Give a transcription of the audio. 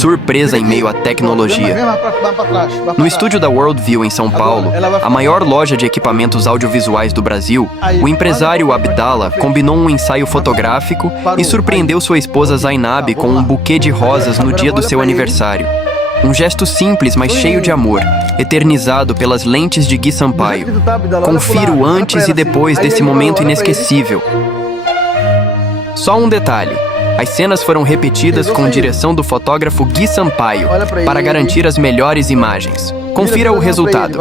surpresa em meio à tecnologia. No estúdio da Worldview em São Paulo, a maior loja de equipamentos audiovisuais do Brasil, o empresário Abdala combinou um ensaio fotográfico e surpreendeu sua esposa Zainab com um buquê de rosas no dia do seu aniversário. Um gesto simples, mas cheio de amor, eternizado pelas lentes de Gui Sampaio. Confira o antes e depois desse momento inesquecível. Só um detalhe: as cenas foram repetidas com direção do fotógrafo Gui Sampaio para garantir as melhores imagens. Confira o resultado.